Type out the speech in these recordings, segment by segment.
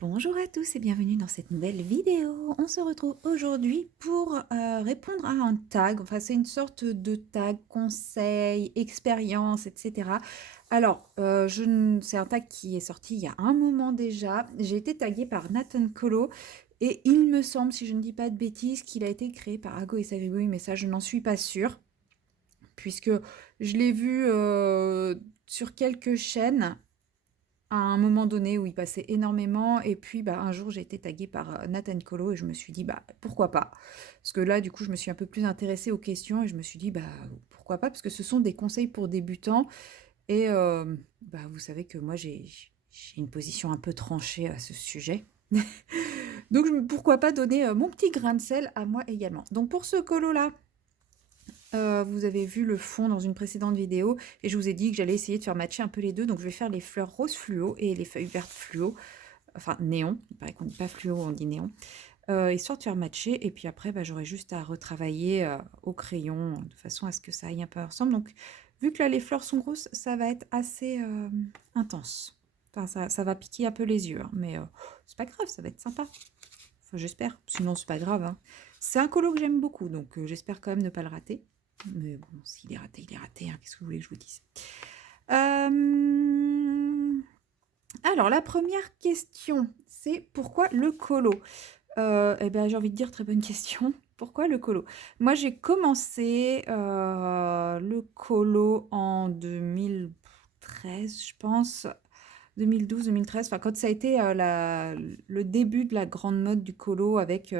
Bonjour à tous et bienvenue dans cette nouvelle vidéo. On se retrouve aujourd'hui pour répondre à un tag. Enfin, c'est une sorte de tag conseil, expérience, etc. Alors, c'est un tag qui est sorti il y a un moment déjà. J'ai été taguée par Nathan Colo et il me semble, si je ne dis pas de bêtises, qu'il a été créé par Ago et Sagribouille, mais ça, je n'en suis pas sûre puisque je l'ai vu sur quelques chaînes à un moment donné où il passait énormément et puis, bah, un jour j'ai été taguée par, Nathan Colo et je me suis dit: «Bah, pourquoi pas?» Parce que là, du coup, je me suis un peu plus intéressée aux questions et je me suis dit: «Bah, pourquoi pas?» parce que ce sont des conseils pour débutants et bah, vous savez que moi j'ai une position un peu tranchée à ce sujet. Donc pourquoi pas donner, mon petit grain de sel à moi également. Donc pour ce colo-là, vous avez vu le fond dans une précédente vidéo et je vous ai dit que j'allais essayer de faire matcher un peu les 2. Donc je vais faire les fleurs roses fluo et les feuilles vertes fluo, enfin néon, il paraît qu'on dit pas fluo, on dit néon, histoire de faire matcher et puis après, bah, j'aurai juste à retravailler, au crayon de façon à ce que ça aille un peu ensemble. Donc vu que là les fleurs sont grosses, ça va être assez, intense. Enfin ça va piquer un peu les yeux, hein, mais c'est pas grave, ça va être sympa. Enfin j'espère, sinon c'est pas grave, hein. C'est un colo que j'aime beaucoup donc j'espère quand même ne pas le rater. Mais bon, s'il est raté, il est raté, hein, qu'est-ce que vous voulez que je vous dise? Hem, alors la première question, c'est pourquoi le colo? Et bah, j'ai envie de dire très bonne question. Pourquoi le colo? Moi, j'ai commencé, le colo en 2013, je pense, 2012-2013, enfin quand ça a été, la le début de la grande mode du colo avec,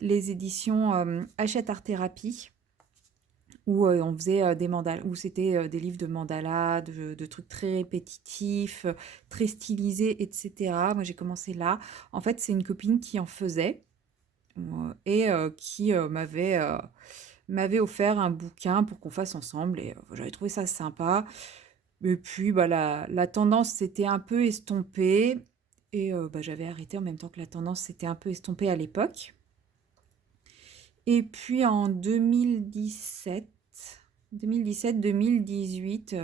les éditions, Hachette Art Thérapie. Où, on faisait, des mandalas où c'était, des livres de mandalas, de trucs très répétitifs, très stylisés et cetera. Moi, j'ai commencé là. En fait, c'est une copine qui en faisait, et qui, m'avait offert un bouquin pour qu'on fasse ensemble et j'avais trouvé ça sympa et puis, bah, la tendance s'était un peu estompée et bah, j'avais arrêté en même temps que la tendance s'était un peu estompée à l'époque. Et puis en 2017-2018,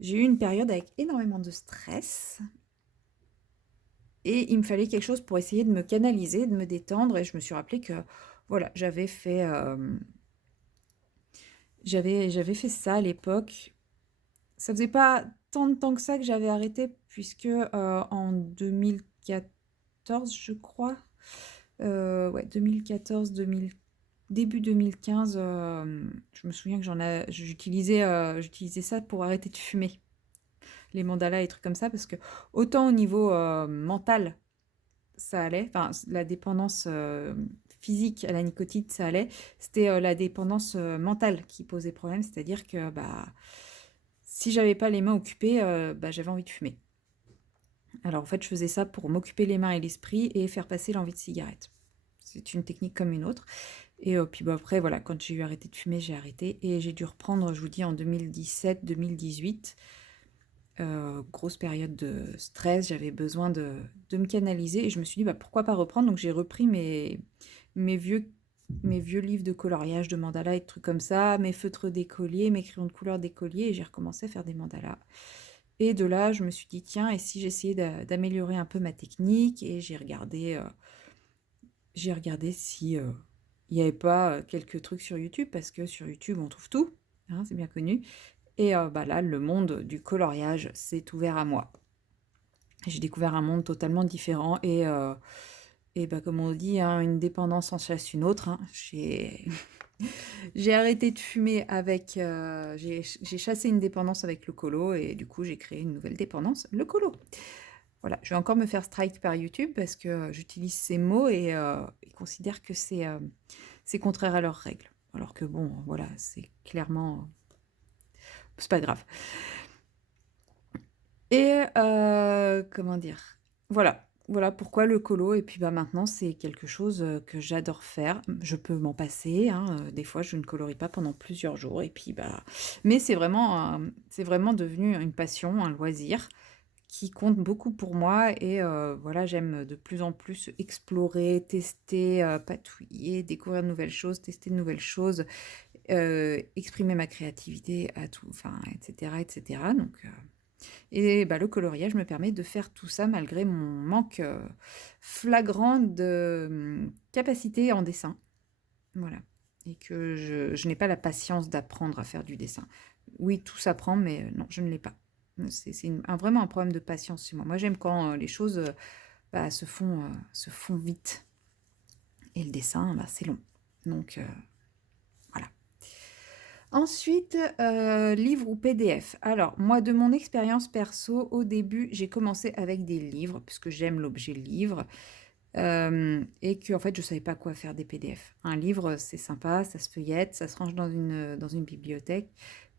j'ai eu une période avec énormément de stress et il me fallait quelque chose pour essayer de me canaliser, de me détendre et je me suis rappelé que, voilà, j'avais fait ça à l'époque. Ça faisait pas tant de temps que ça que j'avais arrêté puisque, en 2014, je crois, ouais, 2014-2000 début 2015, je me souviens que j'utilisais ça pour arrêter de fumer, les mandalas et trucs comme ça, parce que autant au niveau, mental, ça allait, enfin la dépendance, physique à la nicotine, ça allait. C'était, la dépendance, mentale qui posait problème, c'est-à-dire que, bah, si j'avais pas les mains occupées, bah, j'avais envie de fumer. Alors en fait, je faisais ça pour m'occuper les mains et l'esprit et faire passer l'envie de cigarette. C'est une technique comme une autre. Et puis, bah, après voilà, quand j'ai eu arrêté de fumer, j'ai arrêté et j'ai dû reprendre, je vous dis en 2017-2018. Grosse période de stress, j'avais besoin de me canaliser et je me suis dit: «Bah, pourquoi pas reprendre?» donc j'ai repris mes vieux mes vieux livres de coloriage, de mandalas et de trucs comme ça, mes feutres d'écolier, mes crayons de couleur d'écolier et j'ai recommencé à faire des mandalas. Et de là, je me suis dit: «Tiens, et si j'essayais d'améliorer un peu ma technique?» et j'ai regardé si, il n'y avait pas, quelques trucs sur YouTube parce que sur YouTube, on trouve tout, hein, c'est bien connu et bah, là, le monde du coloriage s'est ouvert à moi. J'ai découvert un monde totalement différent et bah, comme on dit, hein, une dépendance en chasse une autre, hein. J'ai arrêté de fumer avec, j'ai chassé une dépendance avec le colo et du coup, j'ai créé une nouvelle dépendance, le colo. Voilà, je vais encore me faire strike par YouTube parce que j'utilise ces mots et ils considèrent que c'est contraire à leurs règles. Alors que bon, voilà, c'est clairement c'est pas grave et comment dire? Voilà pourquoi le colo et puis, bah, maintenant c'est quelque chose, que j'adore faire. Je peux m'en passer, hein, des fois je ne colorie pas pendant plusieurs jours et puis, bah mais c'est vraiment devenu une passion, un loisir qui compte beaucoup pour moi et voilà, j'aime de plus en plus explorer, tester, patouiller, découvrir de nouvelles choses, tester de nouvelles choses, exprimer ma créativité à tout enfin et cetera donc Et bah, le coloriage me permet de faire tout ça malgré mon manque, flagrant de, capacité en dessin. Voilà, et que je n'ai pas la patience d'apprendre à faire du dessin. Oui, tout s'apprend, mais non, je ne l'ai pas. C'est vraiment un problème de patience chez moi. Moi, j'aime quand, les choses, bah, se font vite, et le dessin, bah, c'est long. Donc voilà. Ensuite, livre ou PDF. Alors moi, de mon expérience perso, au début, j'ai commencé avec des livres puisque j'aime l'objet livre. Et que en fait, je savais pas quoi faire des PDF. Un livre, c'est sympa, ça se feuillette, ça se range dans une bibliothèque.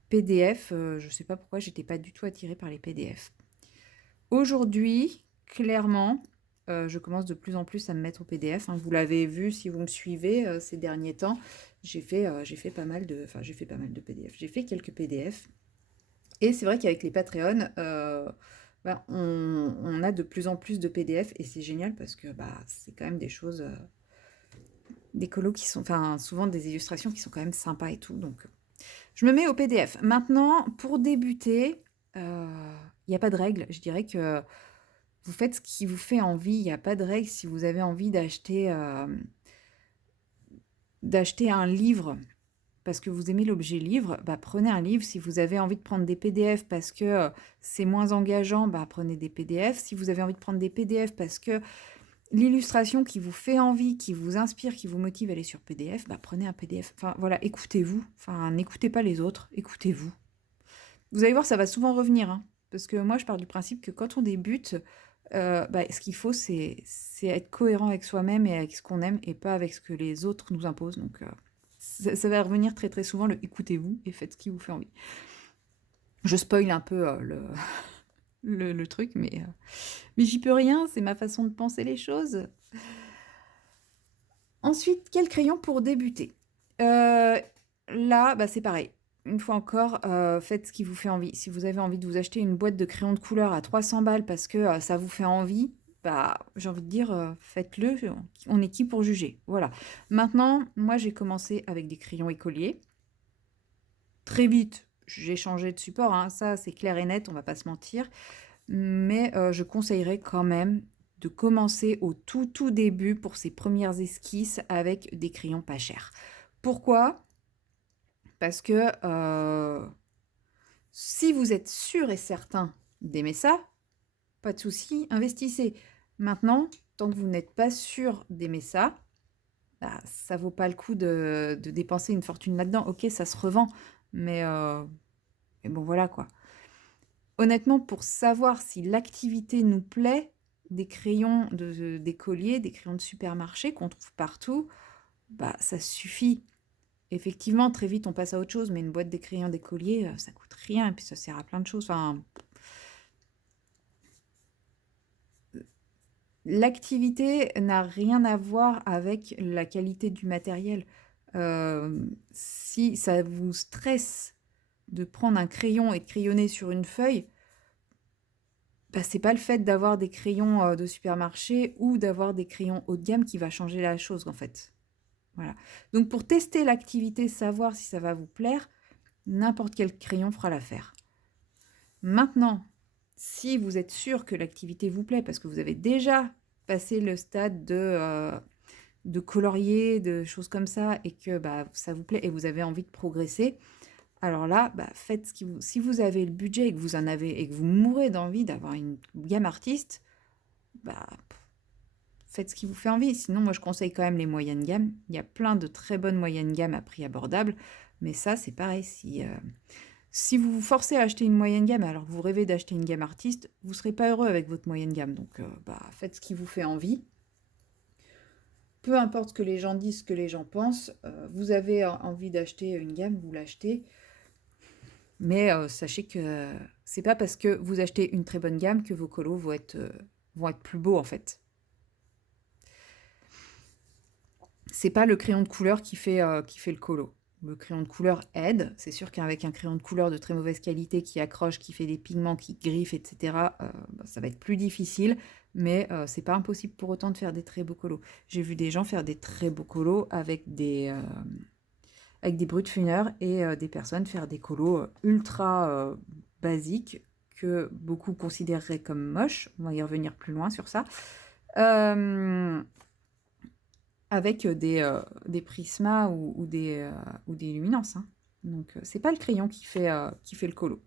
PDF, je sais pas pourquoi j'étais pas du tout attirée par les PDF. Aujourd'hui, clairement, je commence de plus en plus à me mettre au PDF, hein. Vous l'avez vu si vous me suivez, ces derniers temps, j'ai fait pas mal de j'ai fait pas mal de PDF. J'ai fait quelques PDF et c'est vrai qu'avec les Patreon, bah, on a de plus en plus de PDF et c'est génial parce que, bah, c'est quand même des choses, des colos qui sont souvent des illustrations qui sont quand même sympas et tout, donc je me mets au PDF. Maintenant, pour débuter, il y a pas de règle. Je dirais que vous faites ce qui vous fait envie, il y a pas de règle. Si vous avez envie d'acheter un livre parce que vous aimez l'objet livre, bah, prenez un livre. Si vous avez envie de prendre des PDF parce que, c'est moins engageant, bah, prenez des PDF. Si vous avez envie de prendre des PDF parce que l'illustration qui vous fait envie, qui vous inspire, qui vous motive à aller sur PDF, bah, prenez un PDF. Enfin voilà, écoutez-vous, n'écoutez pas les autres, écoutez-vous. Vous allez voir, ça va souvent revenir, hein, parce que moi je pars du principe que quand on débute, bah, ce qu'il faut c'est être cohérent avec soi-même et avec ce qu'on aime et pas avec ce que les autres nous imposent, donc ça va revenir très, très souvent, le écoutez-vous et faites ce qui vous fait envie. Je spoil un peu, le le truc, mais j'y peux rien, c'est ma façon de penser les choses. Ensuite, quel crayon pour débuter? Là, bah, c'est pareil. Une fois encore, faites ce qui vous fait envie. Si vous avez envie de vous acheter une boîte de crayons de couleur à 300 balles parce que, ça vous fait envie, bah, j'ai envie de dire, faites-le, on est qui pour juger? Voilà. Maintenant, moi, j'ai commencé avec des crayons écoliers. Très vite, j'ai changé de support, hein, ça, c'est clair et net, on va pas se mentir. Mais je conseillerais quand même de commencer au tout, tout début pour ces premières esquisses avec des crayons pas chers. Pourquoi? Parce que, si vous êtes sûr et certain d'aimer ça, pas de souci, investissez. Maintenant, tant que vous n'êtes pas sûr d'aimer ça, bah, ça vaut pas le coup de dépenser une fortune là-dedans. OK, ça se revend, mais bon, voilà, quoi. Honnêtement, pour savoir si l'activité nous plaît, des crayons d'écolier, des crayons de supermarché qu'on trouve partout, bah, ça suffit. Effectivement, très vite, on passe à autre chose, mais une boîte de crayons d'écolier, ça coûte rien et puis ça sert à plein de choses. L'activité n'a rien à voir avec la qualité du matériel. Si ça vous stresse de prendre un crayon et de crayonner sur une feuille, bah, c'est pas le fait d'avoir des crayons, de supermarché ou d'avoir des crayons haut de gamme qui va changer la chose, en fait. Voilà. Donc pour tester l'activité, savoir si ça va vous plaire, n'importe quel crayon fera l'affaire. Maintenant, si vous êtes sûr que l'activité vous plaît parce que vous avez déjà passé le stade de colorier, de choses comme ça et que, bah, ça vous plaît et vous avez envie de progresser, alors là, bah, faites ce qui vous si vous avez le budget et que vous en avez et que vous mourrez d'envie d'avoir une gamme artiste, bah, faites ce qui vous fait envie. Sinon, moi, je conseille quand même les moyennes gammes. Il y a plein de très bonnes moyennes gammes à prix abordable, mais ça, c'est pareil. Si vous vous forcez à acheter une moyenne gamme alors que vous rêvez d'acheter une gamme artiste, vous serez pas heureux avec votre moyenne gamme. Donc, bah, faites ce qui vous fait envie. Peu importe ce que les gens disent, ce que les gens pensent, vous avez envie d'acheter une gamme, vous l'achetez. Mais sachez que c'est pas parce que vous achetez une très bonne gamme que vos colos vont être plus beaux en fait. C'est pas le crayon de couleur qui fait le colo. Le crayon de couleur aide. C'est sûr qu'avec un crayon de couleur de très mauvaise qualité qui accroche, qui fait des pigments, qui griffe, etc., bah, ça va être plus difficile. Mais c'est pas impossible pour autant de faire des très beaux colos. J'ai vu des gens faire des très beaux colos avec des brutes funeurs et des personnes faire des colos ultra basiques que beaucoup considéreraient comme moche. On va y revenir plus loin sur ça. Euh, avec des prismas ou des luminances, hein. Donc, c'est pas le crayon qui fait le colo.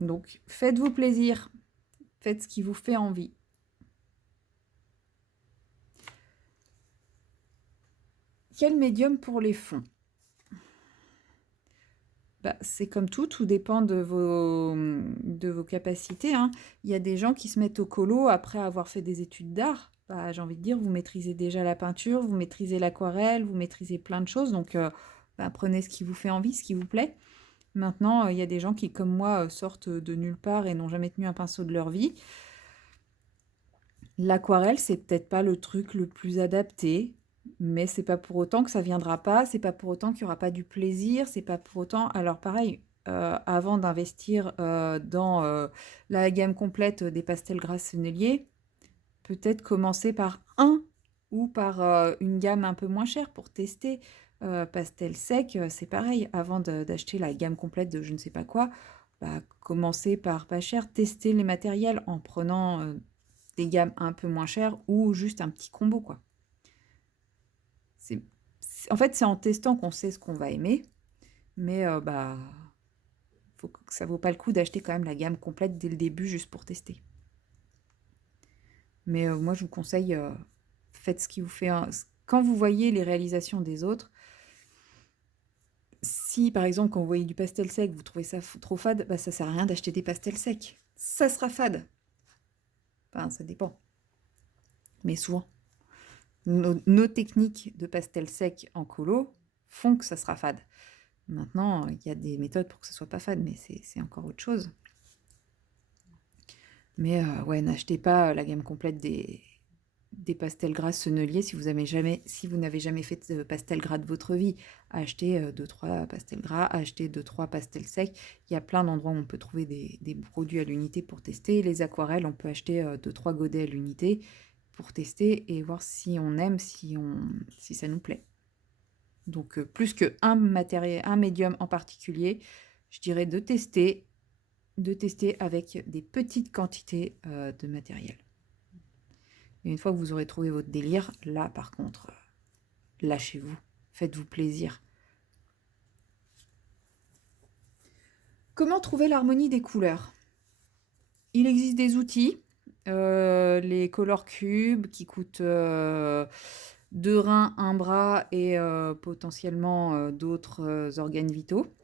Donc, faites-vous plaisir. Faites ce qui vous fait envie. Quel médium pour les fonds? Bah, c'est comme tout dépend de vos capacités, hein. Il y a des gens qui se mettent au colo après avoir fait des études d'art. Bah, j'ai envie de dire, vous maîtrisez déjà la peinture, vous maîtrisez l'aquarelle, vous maîtrisez plein de choses. Donc, bah, prenez ce qui vous fait envie, ce qui vous plaît. Maintenant, il y a des gens qui, comme moi, sortent de nulle part et n'ont jamais tenu un pinceau de leur vie. L'aquarelle, c'est peut-être pas le truc le plus adapté, mais c'est pas pour autant que ça viendra pas, c'est pas pour autant qu'il y aura pas du plaisir, c'est pas pour autant. Alors pareil, avant d'investir dans la gamme complète des pastels gras senneliers, peut-être commencer par un ou par une gamme un peu moins chère pour tester. Pastel sec, c'est pareil. Avant d'acheter la gamme complète de je ne sais pas quoi, bah, commencer par pas cher, tester les matériels en prenant des gammes un peu moins chères ou juste un petit combo, quoi. C'est, en fait, c'est en testant qu'on sait ce qu'on va aimer, mais bah, ça vaut pas le coup d'acheter quand même la gamme complète dès le début juste pour tester. Mais moi, je vous conseille, faites ce qui vous fait quand vous voyez les réalisations des autres, si par exemple, quand vous voyez du pastel sec, vous trouvez ça trop fade, bah, ça sert à rien d'acheter des pastels secs. Ça sera fade. Enfin, ça dépend. Mais souvent. Nos techniques de pastel sec en colo font que ça sera fade. Maintenant, il y a des méthodes pour que ce soit pas fade, mais c'est encore autre chose. Mais ouais, n'achetez pas la gamme complète des pastels gras senneliers si vous n'avez jamais fait de pastel gras de votre vie. Achetez 2-3 pastels gras, achetez 2-3 pastels secs. Il y a plein d'endroits où on peut trouver des produits à l'unité pour tester. Les aquarelles, on peut acheter 2-3 godets à l'unité pour tester et voir si on aime, si ça nous plaît. Donc plus qu'un matériel, un médium en particulier, je dirais de tester avec des petites quantités de matériel. Et une fois que vous aurez trouvé votre délire, là par contre, lâchez-vous, faites-vous plaisir. Comment trouver l'harmonie des couleurs? Il existe des outils, les Color Cube qui coûtent 2 reins, 1 bras et potentiellement d'autres organes vitaux.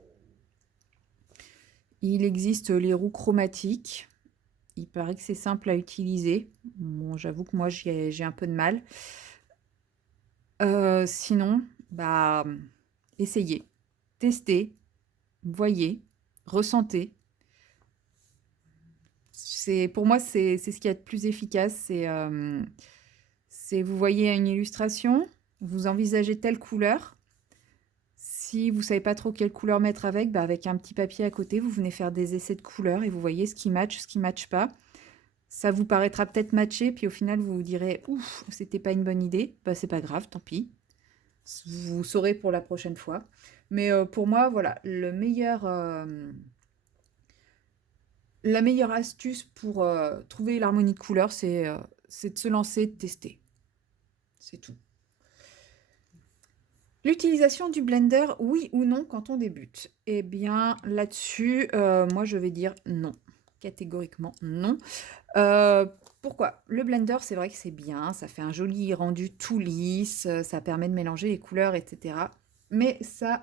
Il existe les roues chromatiques. Il paraît que c'est simple à utiliser. Bon, j'avoue que moi, j'ai un peu de mal. Sinon, bah, essayez, testez, voyez, ressentez. Pour moi, c'est ce qu'il y a de plus efficace. C'est vous voyez une illustration, vous envisagez telle couleur. Si vous ne savez pas trop quelle couleur mettre avec, bah avec un petit papier à côté, vous venez faire des essais de couleurs et vous voyez ce qui match, ce qui ne matche pas. Ça vous paraîtra peut-être matché, puis au final, vous vous direz « Ouf, c'était pas une bonne idée. » Bah, c'est pas grave, tant pis. Vous saurez pour la prochaine fois. Mais pour moi, voilà, la meilleure astuce pour trouver l'harmonie de couleurs, c'est de se lancer, de tester. C'est tout. L'utilisation du blender, oui ou non quand on débute? Eh bien, là-dessus, moi je vais dire non. Catégoriquement non. Pourquoi? Le blender, c'est vrai que c'est bien, ça fait un joli rendu tout lisse, ça permet de mélanger les couleurs, etc. Mais ça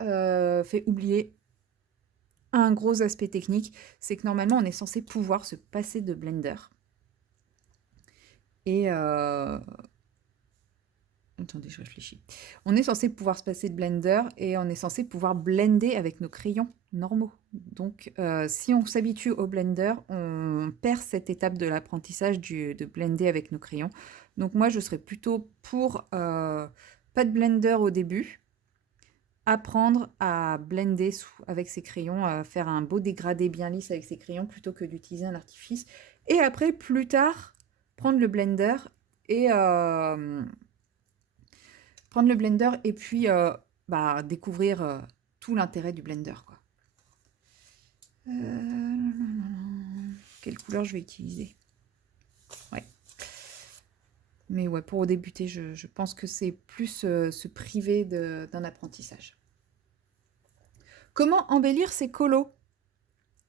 fait oublier un gros aspect technique, c'est que normalement on est censé pouvoir se passer de blender. Et attendez, je réfléchis. On est censé pouvoir se passer de blender et on est censé pouvoir blender avec nos crayons normaux. Donc si on s'habitue au blender, on perd cette étape de l'apprentissage de blender avec nos crayons. Donc moi je serais plutôt pour pas de blender au début, apprendre à blender avec ses crayons, faire un beau dégradé bien lisse avec ses crayons plutôt que d'utiliser un artifice. Et après, plus tard, prendre le blender et puis bah, découvrir tout l'intérêt du blender, quoi. Quelle couleur je vais utiliser? Ouais. Mais ouais, pour débuter, je pense que c'est plus se priver d'un apprentissage. Comment embellir ses colos?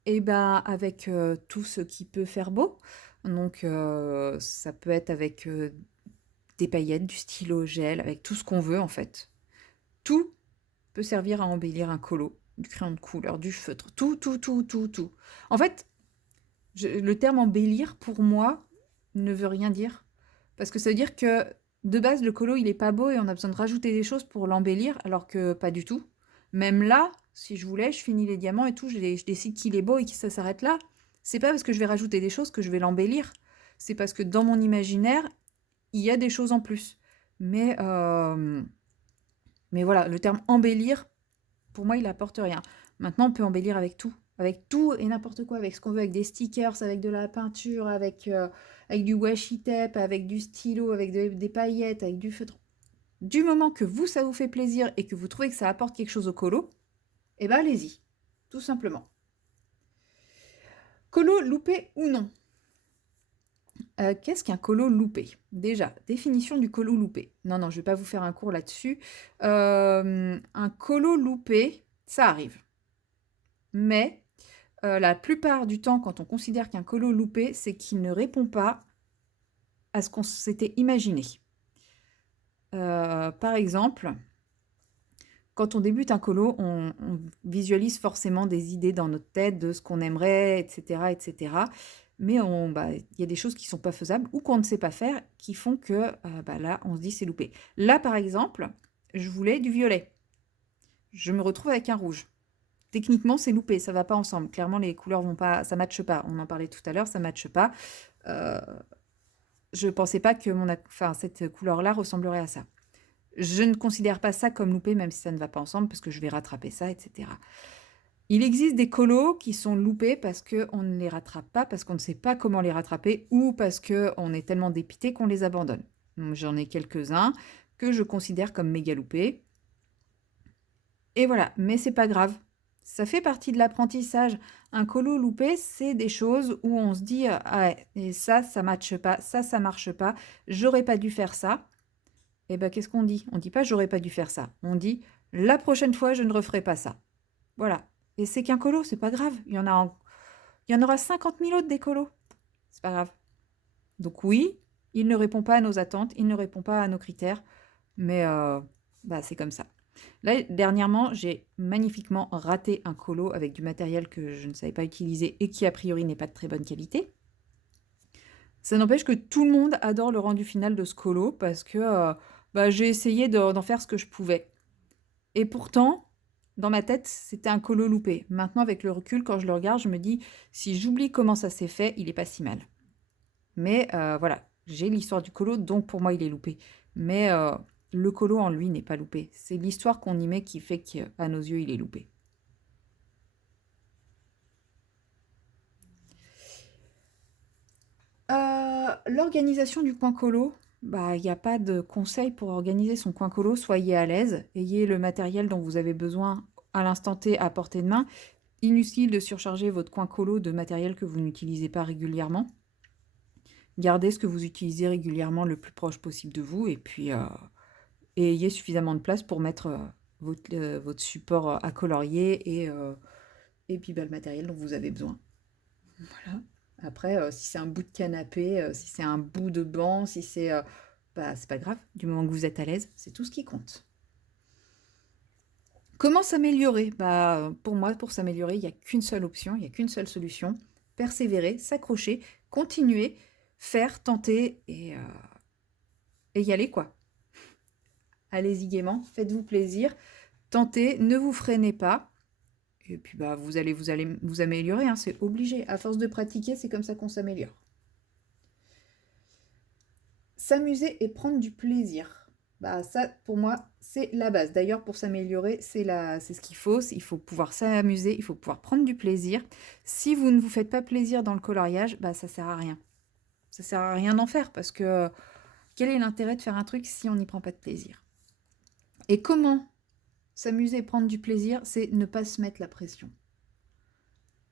Et ben avec tout ce qui peut faire beau. Donc ça peut être avec des paillettes, du stylo gel, avec tout ce qu'on veut en fait. Tout peut servir à embellir un colo, du crayon de couleur, du feutre, tout, tout, tout, tout, tout. En fait, le terme embellir, pour moi, ne veut rien dire. Parce que ça veut dire que, de base, le colo, il est pas beau et on a besoin de rajouter des choses pour l'embellir, alors que pas du tout. Même là, si je voulais, je finis les diamants et tout, je décide qu'il est beau et que ça s'arrête là. C'est pas parce que je vais rajouter des choses que je vais l'embellir. C'est parce que dans mon imaginaire, il y a des choses en plus. Mais, euh, mais voilà, le terme embellir, pour moi, il apporte rien. Maintenant, on peut embellir avec tout et n'importe quoi, avec ce qu'on veut, avec des stickers, avec de la peinture, avec du washi tape, avec du stylo, avec des paillettes, avec du feutre. Du moment que vous, ça vous fait plaisir et que vous trouvez que ça apporte quelque chose au colo, eh ben allez-y, tout simplement. Colo loupé ou non? Qu'est-ce qu'un colo loupé? Déjà, définition du colo loupé. Non, non, je ne vais pas vous faire un cours là-dessus. Un colo loupé, ça arrive. Mais la plupart du temps, quand on considère qu'un colo loupé, c'est qu'il ne répond pas à ce qu'on s'était imaginé. Par exemple, quand on débute un colo, on visualise forcément des idées dans notre tête de ce qu'on aimerait, etc., etc. Mais il y a des choses qui ne sont pas faisables ou qu'on ne sait pas faire qui font que là, on se dit c'est loupé. Là, par exemple, je voulais du violet. Je me retrouve avec un rouge. Techniquement, c'est loupé, ça va pas ensemble. Clairement, les couleurs vont pas, ça matche pas. On en parlait tout à l'heure, ça matche pas. Euh, je pensais pas que cette couleur-là ressemblerait à ça. Je ne considère pas ça comme loupé, même si ça ne va pas ensemble, parce que je vais rattraper ça, etc. Il existe des colos qui sont loupés parce qu'on ne les rattrape pas, parce qu'on ne sait pas comment les rattraper, ou parce qu'on est tellement dépité qu'on les abandonne. J'en ai quelques-uns que je considère comme méga loupés. Et voilà, mais c'est pas grave. Ça fait partie de l'apprentissage. Un colo loupé, c'est des choses où on se dit ah ouais, et ça matche pas, ça marche pas, j'aurais pas dû faire ça. Et ben qu'est-ce qu'on dit? On dit pas j'aurais pas dû faire ça. On dit la prochaine fois, je ne referai pas ça. Voilà. Et c'est qu'un colo, c'est pas grave. Il y en aura 50 000 autres des colos. C'est pas grave. Donc oui, il ne répond pas à nos attentes, il ne répond pas à nos critères, mais c'est comme ça. Là, dernièrement, j'ai magnifiquement raté un colo avec du matériel que je ne savais pas utiliser et qui, a priori, n'est pas de très bonne qualité. Ça n'empêche que tout le monde adore le rendu final de ce colo parce que j'ai essayé d'en faire ce que je pouvais. Et pourtant, dans ma tête, c'était un colo loupé. Maintenant, avec le recul, quand je le regarde, je me dis, si j'oublie comment ça s'est fait, il est pas si mal. Mais voilà, j'ai l'histoire du colo, donc pour moi, il est loupé. Mais le colo en lui n'est pas loupé. C'est l'histoire qu'on y met qui fait qu'à nos yeux, il est loupé. L'organisation du coin colo, il n'y a pas de conseil pour organiser son coin colo. Soyez à l'aise, ayez le matériel dont vous avez besoin à l'instant T à portée de main. Inutile de surcharger votre coin colo de matériel que vous n'utilisez pas régulièrement. Gardez ce que vous utilisez régulièrement le plus proche possible de vous et puis ayez suffisamment de place pour mettre votre support à colorier et puis le matériel dont vous avez besoin. Voilà. Après, si c'est un bout de canapé, si c'est un bout de banc, si c'est pas grave, du moment que vous êtes à l'aise, c'est tout ce qui compte. Comment s'améliorer? Pour moi, pour s'améliorer, il n'y a qu'une seule option, il n'y a qu'une seule solution. Persévérer, s'accrocher, continuer, faire, tenter et y aller, quoi. Allez-y gaiement, faites-vous plaisir, tentez, ne vous freinez pas. Et puis vous allez vous améliorer, hein, c'est obligé. À force de pratiquer, c'est comme ça qu'on s'améliore. S'amuser et prendre du plaisir. Ça, pour moi, c'est la base. D'ailleurs, pour s'améliorer, c'est ce qu'il faut. Il faut pouvoir s'amuser, il faut pouvoir prendre du plaisir. Si vous ne vous faites pas plaisir dans le coloriage, ça sert à rien. Ça sert à rien d'en faire parce que quel est l'intérêt de faire un truc si on n'y prend pas de plaisir? Et comment s'amuser et prendre du plaisir, c'est ne pas se mettre la pression.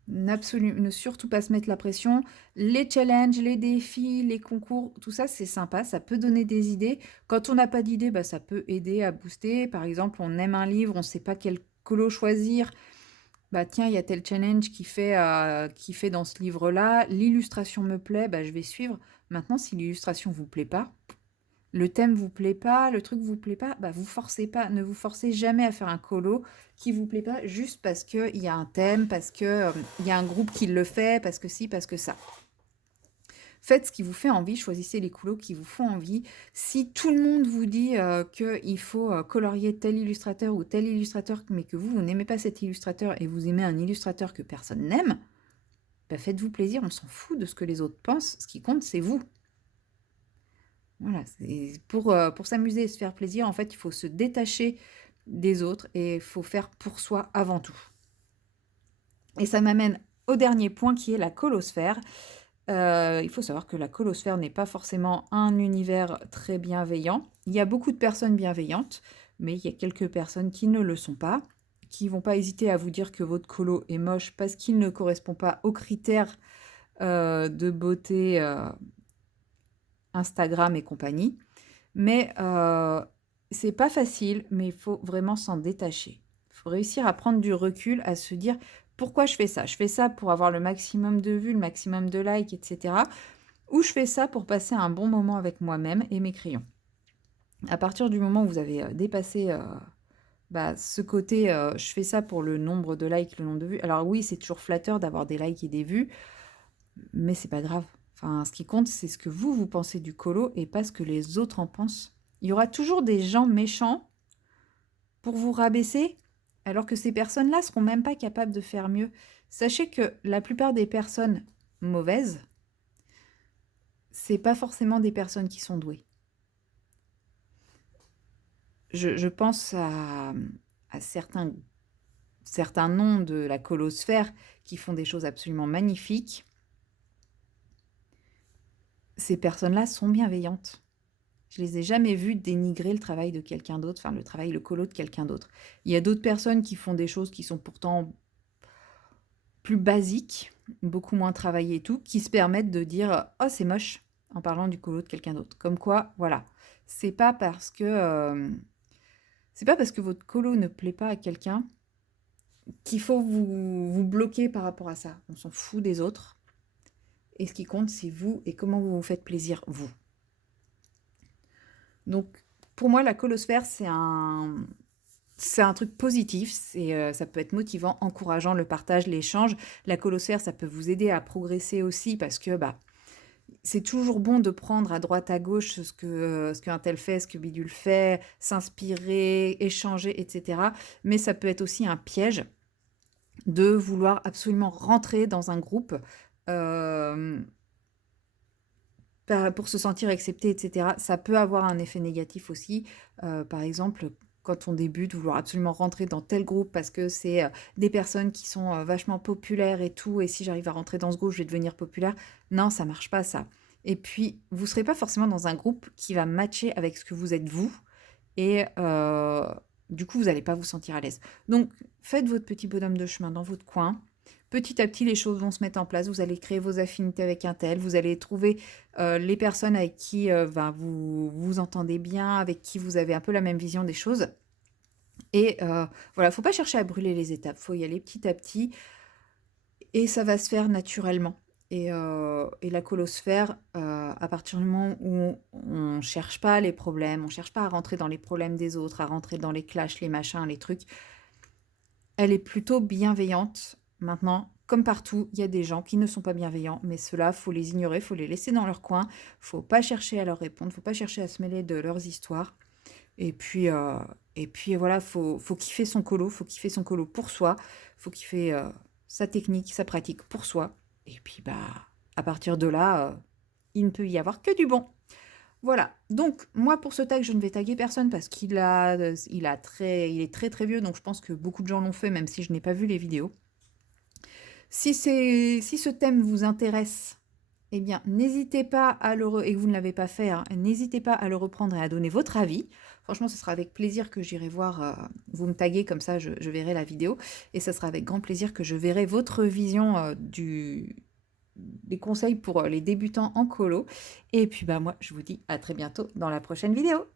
Ne surtout pas se mettre la pression. Les challenges, les défis, les concours, tout ça, c'est sympa, ça peut donner des idées. Quand on n'a pas d'idées, bah, ça peut aider à booster. Par exemple, on aime un livre, on ne sait pas quel colo choisir. Bah tiens, il y a tel challenge qui fait dans ce livre-là. L'illustration me plaît, bah, je vais suivre. Maintenant, si l'illustration vous plaît pas, le thème vous plaît pas, le truc vous plaît pas, bah vous forcez pas, ne vous forcez jamais à faire un colo qui vous plaît pas juste parce que il y a un thème, parce que il y a un groupe qui le fait, parce que si, parce que ça. Faites ce qui vous fait envie, choisissez les colos qui vous font envie. Si tout le monde vous dit qu'il faut colorier tel illustrateur ou tel illustrateur, mais que vous n'aimez pas cet illustrateur et vous aimez un illustrateur que personne n'aime, bah faites-vous plaisir, on s'en fout de ce que les autres pensent. Ce qui compte, c'est vous. Voilà, c'est pour s'amuser et se faire plaisir, en fait, il faut se détacher des autres et il faut faire pour soi avant tout. Et ça m'amène au dernier point qui est la colosphère. Il faut savoir que la colosphère n'est pas forcément un univers très bienveillant. Il y a beaucoup de personnes bienveillantes, mais il y a quelques personnes qui ne le sont pas, qui vont pas hésiter à vous dire que votre colo est moche parce qu'il ne correspond pas aux critères de beauté Instagram et compagnie. Mais c'est pas facile, mais il faut vraiment s'en détacher. Il faut réussir à prendre du recul, à se dire pourquoi je fais ça. Je fais ça pour avoir le maximum de vues, le maximum de likes, etc. Ou je fais ça pour passer un bon moment avec moi-même et mes crayons. À partir du moment où vous avez dépassé ce côté je fais ça pour le nombre de likes, le nombre de vues. Alors oui, c'est toujours flatteur d'avoir des likes et des vues, mais c'est pas grave. Enfin, ce qui compte, c'est ce que vous pensez du colo et pas ce que les autres en pensent. Il y aura toujours des gens méchants pour vous rabaisser, alors que ces personnes-là seront même pas capables de faire mieux. Sachez que la plupart des personnes mauvaises, c'est pas forcément des personnes qui sont douées. Je pense à certains noms de la colosphère qui font des choses absolument magnifiques. Ces personnes-là sont bienveillantes. Je les ai jamais vues dénigrer le travail de quelqu'un d'autre, enfin le colo de quelqu'un d'autre. Il y a d'autres personnes qui font des choses qui sont pourtant plus basiques, beaucoup moins travaillées et tout, qui se permettent de dire oh c'est moche en parlant du colo de quelqu'un d'autre. Comme quoi, voilà, c'est pas parce que votre colo ne plaît pas à quelqu'un qu'il faut vous bloquer par rapport à ça. On s'en fout des autres. Et ce qui compte, c'est vous et comment vous vous faites plaisir, vous. Donc, pour moi, la colosphère, c'est un truc positif, ça peut être motivant, encourageant, le partage, l'échange. La colosphère, ça peut vous aider à progresser aussi parce que c'est toujours bon de prendre à droite à gauche ce qu'un tel fait, ce que bidule fait, s'inspirer, échanger, etc. Mais ça peut être aussi un piège de vouloir absolument rentrer dans un groupe euh, pour se sentir accepté, etc. Ça peut avoir un effet négatif aussi. Par exemple, quand on débute, vouloir absolument rentrer dans tel groupe parce que c'est des personnes qui sont vachement populaires et tout, et si j'arrive à rentrer dans ce groupe, je vais devenir populaire. Non, ça marche pas ça. Et puis, vous ne serez pas forcément dans un groupe qui va matcher avec ce que vous êtes vous, et du coup, vous n'allez pas vous sentir à l'aise. Donc, faites votre petit bonhomme de chemin dans votre coin. Petit à petit, les choses vont se mettre en place. Vous allez créer vos affinités avec un tel. Vous allez trouver les personnes avec qui vous vous entendez bien, avec qui vous avez un peu la même vision des choses. Et voilà, faut pas chercher à brûler les étapes. Faut y aller petit à petit. Et ça va se faire naturellement. Et la colosphère, à partir du moment où on cherche pas les problèmes, on cherche pas à rentrer dans les problèmes des autres, à rentrer dans les clashs, les machins, les trucs, elle est plutôt bienveillante. Maintenant, comme partout, il y a des gens qui ne sont pas bienveillants, mais ceux-là, faut les ignorer, faut les laisser dans leur coin, faut pas chercher à leur répondre, faut pas chercher à se mêler de leurs histoires. Et puis, voilà, faut kiffer son colo, faut kiffer son colo pour soi, faut kiffer sa technique, sa pratique pour soi. Et puis, à partir de là, il ne peut y avoir que du bon. Voilà. Donc, moi, pour ce tag, je ne vais taguer personne parce il est très très vieux, donc je pense que beaucoup de gens l'ont fait, même si je n'ai pas vu les vidéos. Si ce thème vous intéresse, Eh bien, n'hésitez pas à et que vous ne l'avez pas fait, hein, n'hésitez pas à le reprendre et à donner votre avis. Franchement, ce sera avec plaisir que j'irai voir, vous me taguez comme ça je verrai la vidéo et ça sera avec grand plaisir que je verrai votre vision, des conseils pour, les débutants en colo et puis, bah, moi, je vous dis à très bientôt dans la prochaine vidéo.